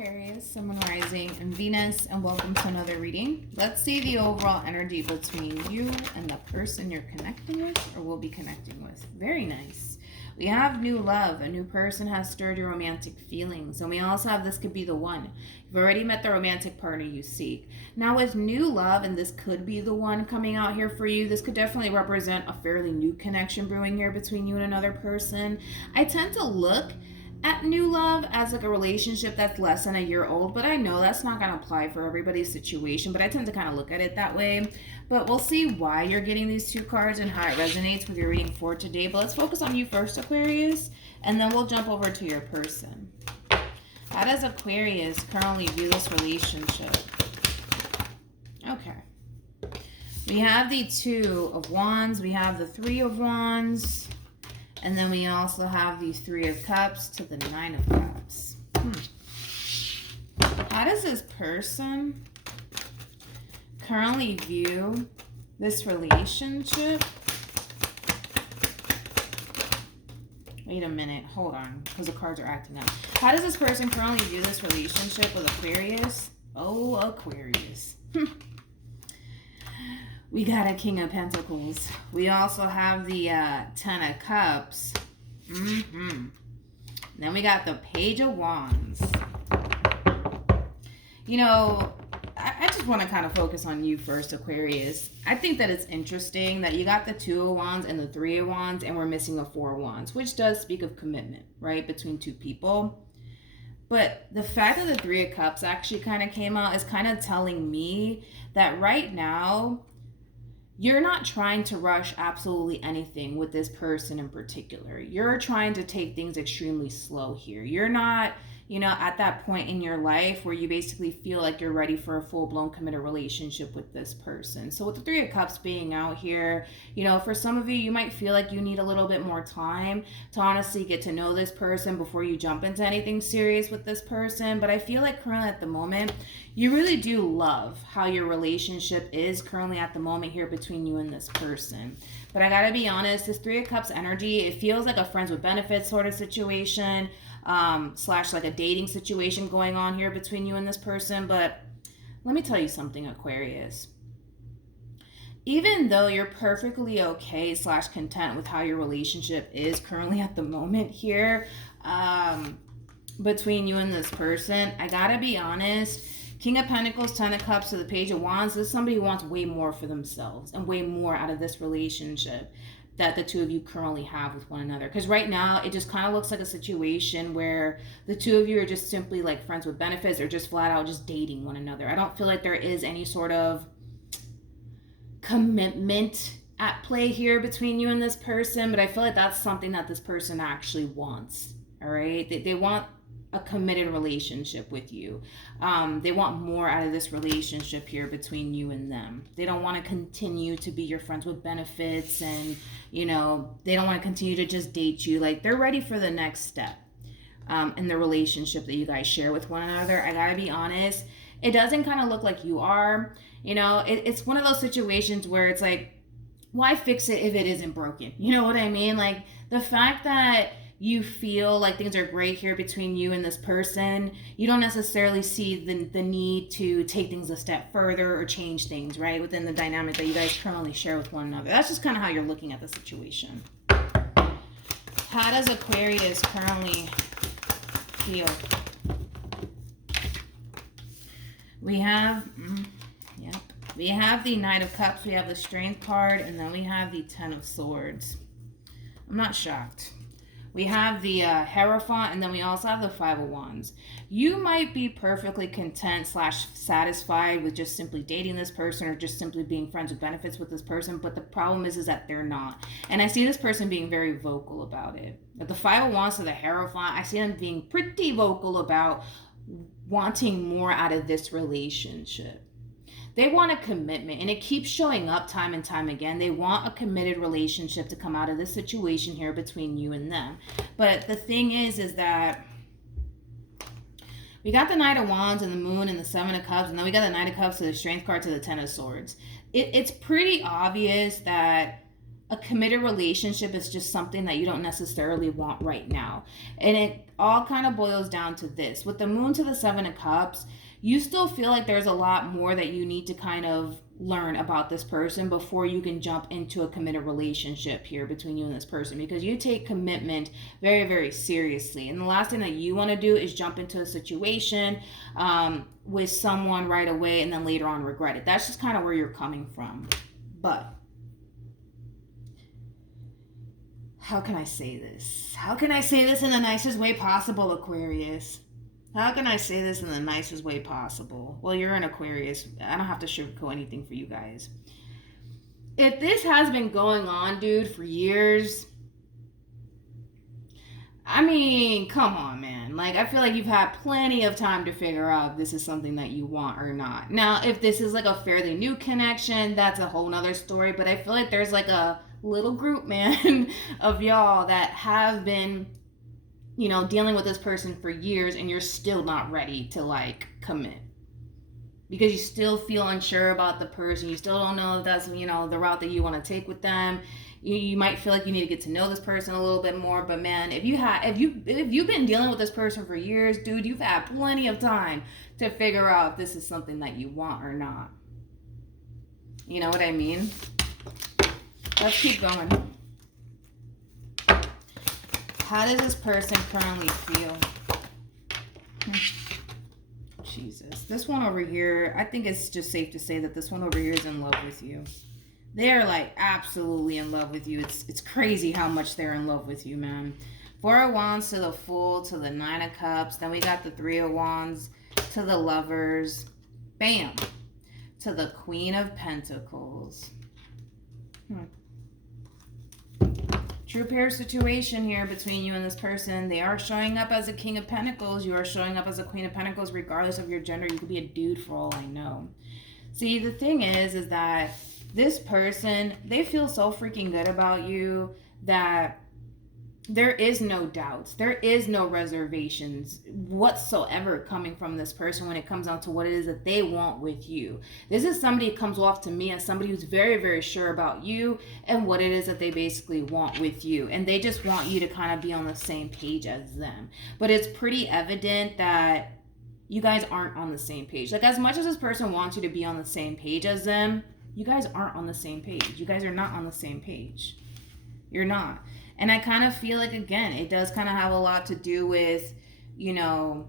Aquarius, Sun, Moon, Rising, and Venus, and welcome to another reading. Let's see the overall energy between you and the person you're connecting with or will be connecting with. Very nice. We have new love. A new person has stirred your romantic feelings. And we also have this could be the one. You've already met the romantic partner you seek. Now with new love, and this could be the one coming out here for you, this could definitely represent a fairly new connection brewing here between you and another person. I tend to look at new love as like a relationship that's less than a year old, but I know that's not going to apply for everybody's situation, but I tend to kind of look at it that way. But we'll see why you're getting these two cards and how it resonates with your reading for today. But let's focus on you first, Aquarius, and then we'll jump over to your person. How does Aquarius currently view this relationship? Okay. We have the Two of Wands, we have the Three of Wands, and then we also have the Three of Cups to the Nine of Cups. How does this person currently view this relationship? Wait a minute. Hold on, because the cards are acting up. How does this person currently view this relationship with Aquarius? Oh, Aquarius. We got a King of Pentacles. We also have the Ten of Cups. Then we got the Page of Wands. You know, I just want to kind of focus on you first, Aquarius. I think that it's interesting that you got the Two of Wands and the Three of Wands, and we're missing a Four of Wands, which does speak of commitment, right, between two people. But the fact that the Three of Cups actually kind of came out is kind of telling me that right now, you're not trying to rush absolutely anything with this person in particular. You're trying to take things extremely slow here. You're not, at that point in your life where you basically feel like you're ready for a full-blown committed relationship with this person. So with the Three of Cups being out here, for some of you, you might feel like you need a little bit more time to honestly get to know this person before you jump into anything serious with this person. But I feel like currently at the moment, you really do love how your relationship is currently at the moment here between you and this person. But I gotta be honest, this Three of Cups energy, it feels like a friends with benefits sort of situation, slash like a dating situation going on here between you and this person. But let me tell you something, Aquarius. Even though you're perfectly okay slash content with how your relationship is currently at the moment here, between you and this person, I gotta be honest, King of Pentacles, Ten of Cups to the Page of Wands, this is somebody who wants way more for themselves and way more out of this relationship that the two of you currently have with one another. Because right now, it just kind of looks like a situation where the two of you are just simply like friends with benefits or just flat out just dating one another. I don't feel like there is any sort of commitment at play here between you and this person, but I feel like that's something that this person actually wants, all right? They want a committed relationship with you. They want more out of this relationship here between you and them. They don't want to continue to be your friends with benefits, and they don't want to continue to just date you. Like, they're ready for the next step in the relationship that you guys share with one another. I gotta be honest, it doesn't kind of look like you are. It's one of those situations where it's like, why fix it if it isn't broken? You know what I mean? Like, the fact that you feel like things are great here between you and this person, you don't necessarily see the need to take things a step further or change things, right, within the dynamic that you guys currently share with one another. That's just kind of how you're looking at the situation. How does Aquarius currently feel? We have, we have the Knight of Cups, we have the Strength card, and then we have the Ten of Swords. I'm not shocked. We have the Hierophant, and then we also have the Five of Wands. You might be perfectly content slash satisfied with just simply dating this person or just simply being friends with benefits with this person, but the problem is that they're not. And I see this person being very vocal about it. But the Five of Wands to the Hierophant, I see them being pretty vocal about wanting more out of this relationship. They want a commitment, and it keeps showing up time and time again. They want a committed relationship to come out of this situation here between you and them. But the thing is that we got the Knight of Wands and the Moon and the Seven of Cups, and then we got the Knight of Cups to the Strength card to the Ten of Swords. It's pretty obvious that a committed relationship is just something that you don't necessarily want right now. And it all kind of boils down to this. With the moon to the 7 of cups, you still feel like there's a lot more that you need to kind of learn about this person before you can jump into a committed relationship here between you and this person, because you take commitment very, very seriously. And the last thing that you want to do is jump into a situation with someone right away and then later on regret it. That's just kind of where you're coming from. But how can I say this? How can I say this in the nicest way possible, Aquarius? How can I say this in the nicest way possible? Well, you're an Aquarius. I don't have to sugarcoat anything for you guys. If this has been going on, dude, for years, I mean, come on, man. Like, I feel like you've had plenty of time to figure out if this is something that you want or not. Now, if this is like a fairly new connection, that's a whole nother story. But I feel like there's like a little group, man, of y'all that have been, you know, dealing with this person for years, and you're still not ready to like commit because you still feel unsure about the person. You still don't know if that's, you know, the route that you want to take with them. You might feel like you need to get to know this person a little bit more. But man, if you've been dealing with this person for years, dude, you've had plenty of time to figure out if this is something that you want or not. You know what I mean? Let's keep going. How does this person currently feel? Jesus. This one over here, I think it's just safe to say that this one over here is in love with you. They're like absolutely in love with you. It's crazy how much they're in love with you, man. 4 of Wands to the Fool, to the 9 of Cups. Then we got the 3 of Wands to the Lovers. Bam. To the Queen of Pentacles. True pair situation here between you and this person. They are showing up as a King of Pentacles. You are showing up as a Queen of Pentacles regardless of your gender. You could be a dude for all I know. See, the thing is that this person, they feel so freaking good about you that there is no doubts. There is no reservations whatsoever coming from this person when it comes down to what it is that they want with you. This is somebody who comes off to me as somebody who's very, very sure about you and what it is that they basically want with you. And they just want you to kind of be on the same page as them. But it's pretty evident that you guys aren't on the same page. Like, as much as this person wants you to be on the same page as them, you guys aren't on the same page. You guys are not on the same page. You're not. And I kind of feel like, again, it does kind of have a lot to do with, you know,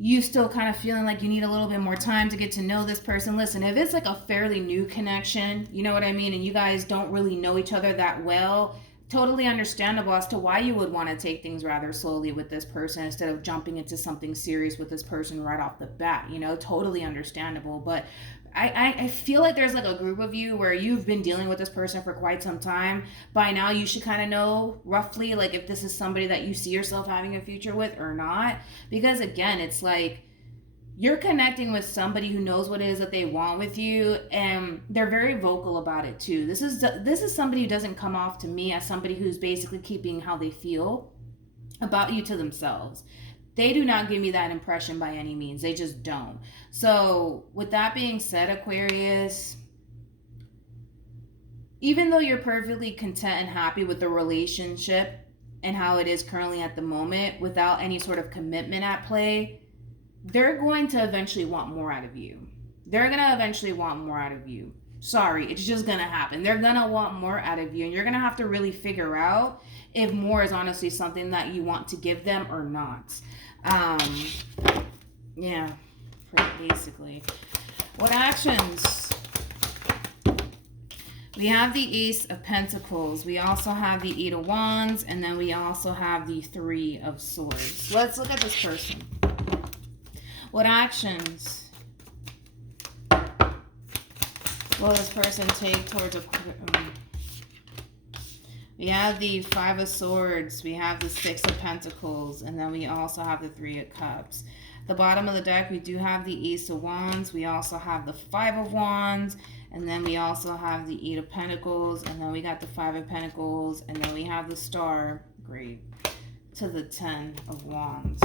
you still kind of feeling like you need a little bit more time to get to know this person. Listen, if it's like a fairly new connection, you know what I mean, and you guys don't really know each other that well, totally understandable as to why you would want to take things rather slowly with this person instead of jumping into something serious with this person right off the bat, you know, totally understandable. But I feel like there's like a group of you where you've been dealing with this person for quite some time. By now, you should kind of know roughly like if this is somebody that you see yourself having a future with or not. Because again, it's like you're connecting with somebody who knows what it is that they want with you, and they're very vocal about it too. This is somebody who doesn't come off to me as somebody who's basically keeping how they feel about you to themselves. They do not give me that impression by any means. They just don't. So with that being said, Aquarius, even though you're perfectly content and happy with the relationship and how it is currently at the moment without any sort of commitment at play, they're going to eventually want more out of you. They're going to eventually want more out of you. Sorry, it's just going to happen. They're going to want more out of you, and you're going to have to really figure out if more is honestly something that you want to give them or not. Yeah, basically. What actions? We have the Ace of Pentacles. We also have the 8 of Wands, and then we also have the 3 of Swords. Let's look at this person. What actions will this person take towards a... We have the 5 of Swords, we have the 6 of Pentacles, and then we also have the 3 of Cups. The bottom of the deck, we do have the Ace of Wands, we also have the 5 of Wands, and then we also have the 8 of Pentacles, and then we got the 5 of Pentacles, and then we have the Star, great, to the 10 of Wands.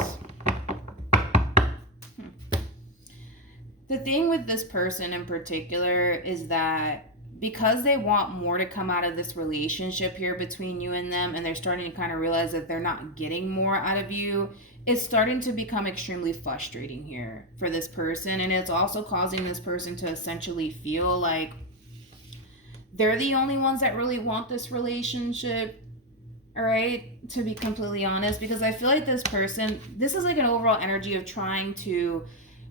The thing with this person in particular is that because they want more to come out of this relationship here between you and them, and they're starting to kind of realize that they're not getting more out of you, it's starting to become extremely frustrating here for this person. And it's also causing this person to essentially feel like they're the only ones that really want this relationship. All right, to be completely honest, because I feel like this person, this is like an overall energy of trying to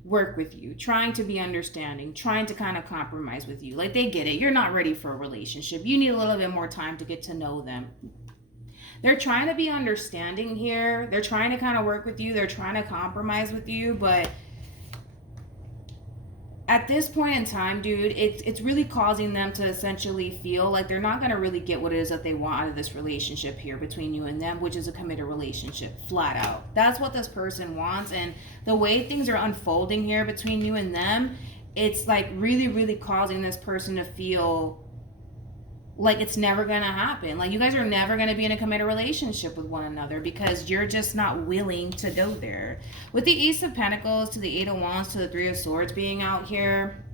work with you, trying to be understanding, trying to kind of compromise with you. Like, they get it. You're not ready for a relationship. You need a little bit more time to get to know them. They're trying to be understanding here. They're trying to kind of work with you. They're trying to compromise with you, but at this point in time, dude, it's really causing them to essentially feel like they're not going to really get what it is that they want out of this relationship here between you and them, which is a committed relationship, flat out. That's what this person wants. And the way things are unfolding here between you and them, it's like really, really causing this person to feel like it's never going to happen. Like, you guys are never going to be in a committed relationship with one another because you're just not willing to go there. With the Ace of Pentacles to the Eight of Wands to the Three of Swords being out here,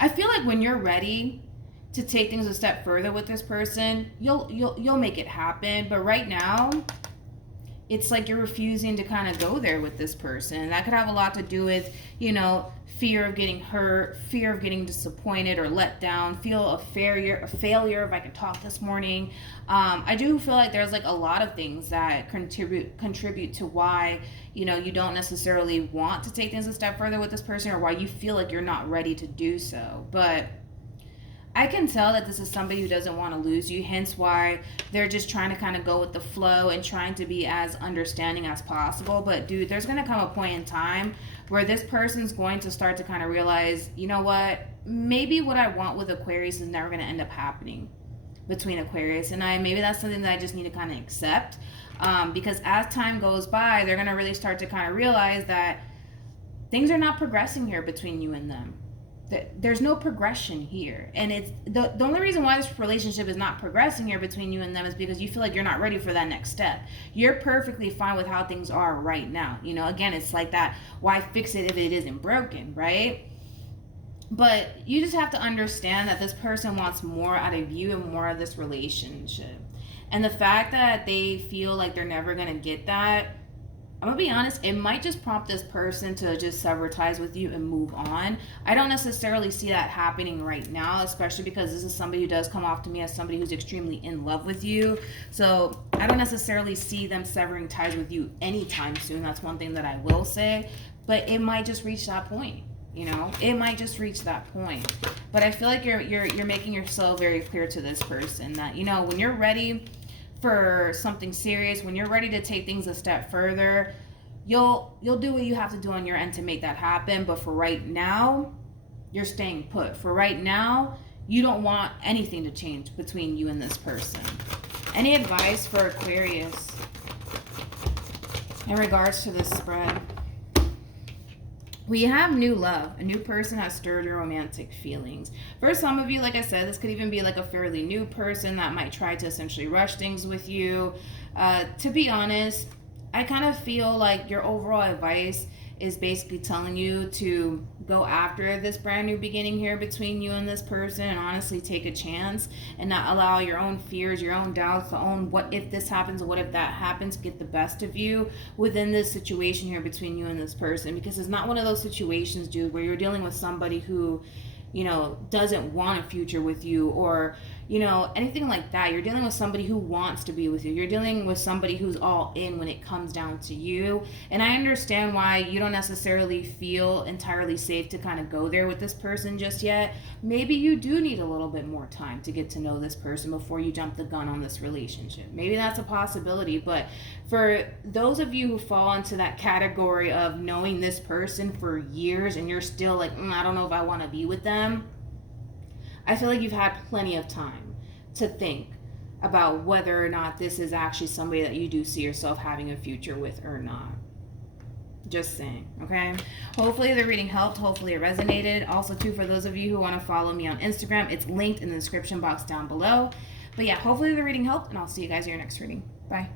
I feel like when you're ready to take things a step further with this person, you'll make it happen. But right now, it's like you're refusing to kind of go there with this person. That could have a lot to do with, you know, fear of getting hurt, fear of getting disappointed or let down, feel a failure, if I could talk this morning. I do feel like there's like a lot of things that contribute to why, you know, you don't necessarily want to take things a step further with this person, or why you feel like you're not ready to do so. But I can tell that this is somebody who doesn't want to lose you, hence why they're just trying to kind of go with the flow and trying to be as understanding as possible. But dude, there's going to come a point in time where this person's going to start to kind of realize, you know what, maybe what I want with Aquarius is never going to end up happening between Aquarius and I. Maybe that's something that I just need to kind of accept, because as time goes by, they're going to really start to kind of realize that things are not progressing here between you and them. There's no progression here, and it's the only reason why this relationship is not progressing here between you and them is because you feel like you're not ready for that next step. You're perfectly fine with how things are right now. You know, again, it's like that, why fix it if it isn't broken, right? But you just have to understand that this person wants more out of you and more of this relationship, and the fact that they feel like they're never gonna get that, I'm gonna be honest, it might just prompt this person to just sever ties with you and move on. I don't necessarily see that happening right now, especially because this is somebody who does come off to me as somebody who's extremely in love with you. So I don't necessarily see them severing ties with you anytime soon. That's one thing that I will say. But it might just reach that point. You know, it might just reach that point. But I feel like you're making yourself very clear to this person that, you know, when you're ready for something serious, when you're ready to take things a step further, you'll do what you have to do on your end to make that happen. But for right now, you're staying put. For right now, you don't want anything to change between you and this person. Any advice for Aquarius in regards to this spread? We have new love. A new person has stirred your romantic feelings. For some of you, like I said, this could even be like a fairly new person that might try to essentially rush things with you. To be honest, I kind of feel like your overall advice is basically telling you to go after this brand new beginning here between you and this person, and honestly take a chance and not allow your own fears, your own doubts, the own what if this happens or what if that happens get the best of you within this situation here between you and this person. Because it's not one of those situations, dude, where you're dealing with somebody who, you know, doesn't want a future with you, or, you know, anything like that. You're dealing with somebody who wants to be with you. You're dealing with somebody who's all in when it comes down to you. And I understand why you don't necessarily feel entirely safe to kind of go there with this person just yet. Maybe you do need a little bit more time to get to know this person before you jump the gun on this relationship. Maybe that's a possibility. But for those of you who fall into that category of knowing this person for years and you're still like, I don't know if I want to be with them, I feel like you've had plenty of time to think about whether or not this is actually somebody that you do see yourself having a future with or not. Just saying, okay? Hopefully the reading helped. Hopefully it resonated. Also, too, for those of you who want to follow me on Instagram, it's linked in the description box down below. But yeah, hopefully the reading helped, and I'll see you guys in your next reading. Bye.